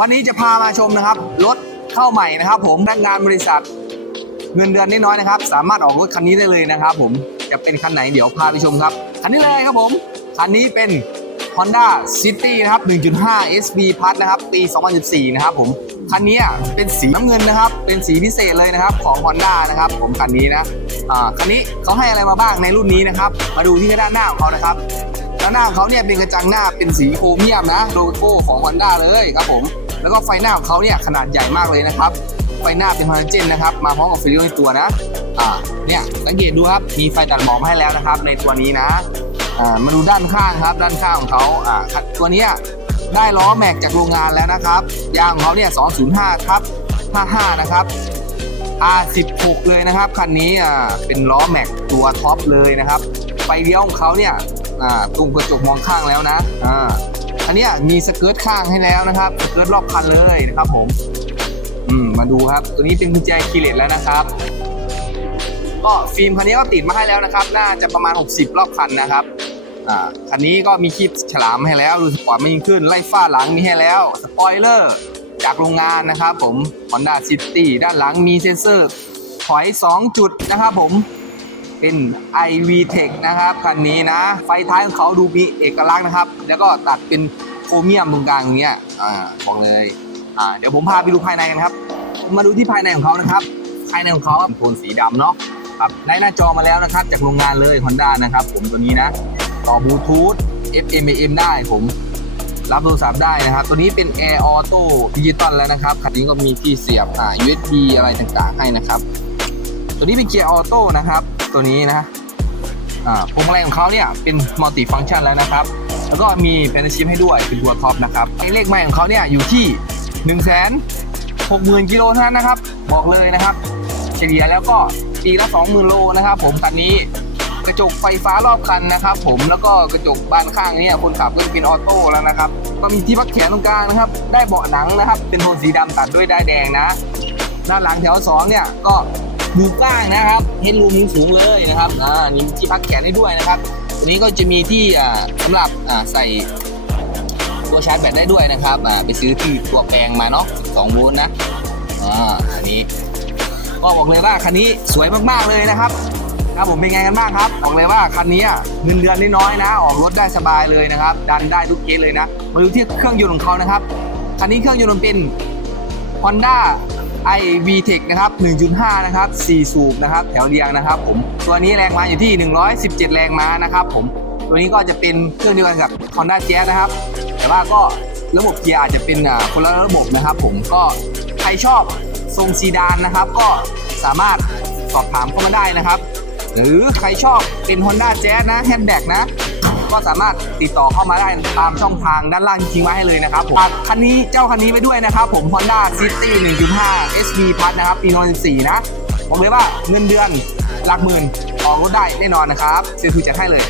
วันนี้จะพามาชมนะครับรถเข้าใหม่นะครับ ผมพนักงานบริษัทเงินเดือนน้อยๆนะครับ สามารถออกรถคันนี้ได้เลยนะครับ ผมจะเป็นคันไหนเดี๋ยวพาไปชมครับคันนี้เลยครับผมคันนี้เป็น Honda City นะครับ 1.5 SB Plus นะครับ ปี 2014 นะครับผม คันนี้เป็นสีน้ำเงินนะครับ เป็นสีพิเศษเลยนะครับของ Honda นะครับ ผมคันนี้นะอ่าคันนี้เขาให้อะไรมาบ้างในรุ่นนี้นะครับ มาดูที่ด้านหน้าของเขานะครับ ด้านหน้าของเขาเนี่ยเป็นกระจังหน้าเป็นสีโครเมียมนะ โลโก้ของ Honda เลยครับผม แล้วก็ไฟหน้าของเขาเนี่ยขนาดใหญ่มากเลยนะครับ ไฟหน้าเป็นฮาโลเจนนะครับ มาพร้อมกับฟิลในตัวนะ อ่า เนี่ยสังเกตดูครับ มีไฟตัดหมอกมาให้แล้วนะครับ ในตัวนี้นะ อ่า มาดูด้านข้างครับ ด้านข้างของเขาอ่า ตัวนี้ได้ล้อแม็กจากโรงงานแล้วนะครับ ยางของเขาเนี่ย 205ครับ55 นะครับ R16 เลยนะครับคันนี้อ่า เป็นล้อแม็กตัวท็อปเลยนะครับ ไฟเลี้ยวของเขาเนี่ย อ่า ตรงกระจกมองข้างแล้วนะ อ่า อันนี้มีสเกิร์ตข้างให้แล้วนะครับสเกิร์ตรอบคันเลยนะครับผมอืมมาดูครับ ตัวนี้เป็นกุญแจคีเลสแล้วนะครับ ก็ฟิล์มคันนี้ก็ติดมาให้แล้วนะครับ น่าจะประมาณ 60 รอบคันนะครับอ่าคันนี้ก็มีคลิปฉลามให้แล้วดูสปอร์ตไม่ยิ่งขึ้นไล่ฟ้าหลังมีให้แล้วสปอยเลอร์จากโรงงานนะครับผม Honda City ด้านหลังมีเซ็นเซอร์ถอย 2 จุดนะครับผม เป็น iV Tech นะครับคันนี้นะ ไฟท้ายของเขาดูมีเอกลักษณ์นะครับ แล้วก็ตัดเป็นโครเมียมตรงกลางอย่างเงี้ยอ่าบอกเลยอ่าเดี๋ยวผมพาไปดูภายในกันครับ มาดูที่ภายในของเขานะครับ ภายในของเขาเป็นโทนสีดำเนาะครับได้หน้าจอมาแล้วนะครับ จากโรงงานเลย Honda นะครับ ผมตัวนี้นะ ต่อบลูทูธ FM AM ได้ผมรับโทรศัพท์ได้นะครับ ตัวนี้เป็น Air Auto Digital แล้วนะครับ คันนี้ก็มีที่เสียบอ่า USB อะไรต่างๆ ให้นะครับ ตัวนี้เป็นเกียร์ออโต้นะครับ ตัวนี้นะพวงมาลัยของเขาเนี่ยเป็นมัลติฟัง c t ชันแล้วนะครับ แล้วก็มีแพนชิพให้ด้วยเป็นตัวท็อปนะครับเลขไม้ของเขาเนี่ยอยู่ที่1 6 0 0 0 0กิโลเท่านั้นนะครับ บอกเลยนะครับ เฉลี่ยแล้วก็ปีละ20,000โลนะครับผมคันนี้กระจกไฟฟ้ารอบคันนะครับผมแล้วก็กระจกบานข้างเนี่ยคนขับก็เป็นออโต้แล้วนะครับก็มีที่พักแขนตรงกลางนะครับ ได้เบาะหนังนะครับ เป็นโทนสีดำตัดด้วยด้ายแดงนะ ด้านหลังแถวสองเนี่ยก็ ดูกว้างนะครับเฮดรูมสูงเลยนะครับอ่านี่มีที่พักแขนให้ด้วยนะครับตัวนี้ก็จะมีที่อ่าสำหรับอ่าใส่ตัวชาร์จแบตได้ด้วยนะครับอ่าไปซื้อที่ตัวแปลงมาเนาะ2โวลต์นะอ่าอันนี้ก็บอกเลยว่าคันนี้สวยมากๆเลยนะครับครับผมเป็นไงกันบ้างครับบอกเลยว่าคันนี้เงินเดือนน้อยๆนะ ออกรถได้สบายเลยนะครับ ดันได้ทุกเกสเลยนะมาดูที่เครื่องยนต์ของเขานะครับคันนี้เครื่องยนต์นเป็น Honda i v t e c นะครับ 1.5 นะครับ 4 สูบนะครับ แถวเรียงนะครับผม ตัวนี้แรงม้าอยู่ที่ 117 แรงม้านะครับผม ตัวนี้ก็จะเป็นเครื่องเดียวกันกับ Honda Jazz นะครับ แต่ว่าก็ระบบเกียร์อาจจะเป็นอ่าคนละระบบนะครับผม ก็ใครชอบทรงซีดานนะครับ ก็สามารถสอบถามเข้ามาได้นะครับ หรือใครชอบเป็น Honda Jazz นะแฮนด์แบกนะ ก็สามารถติดต่อเข้ามาได้ตามช่องทางด้านล่างที่ทิ้งไว้ให้เลยนะครับผมฝากคันนี้เจ้าคันนี้ไปด้วยนะครับผม Honda City 1.5 SB Plus นะครับปี2014นะบอกเลยว่าเงินเดือนหลักหมื่นออกรถได้แน่นอนนะครับเซลทูจัดให้เลย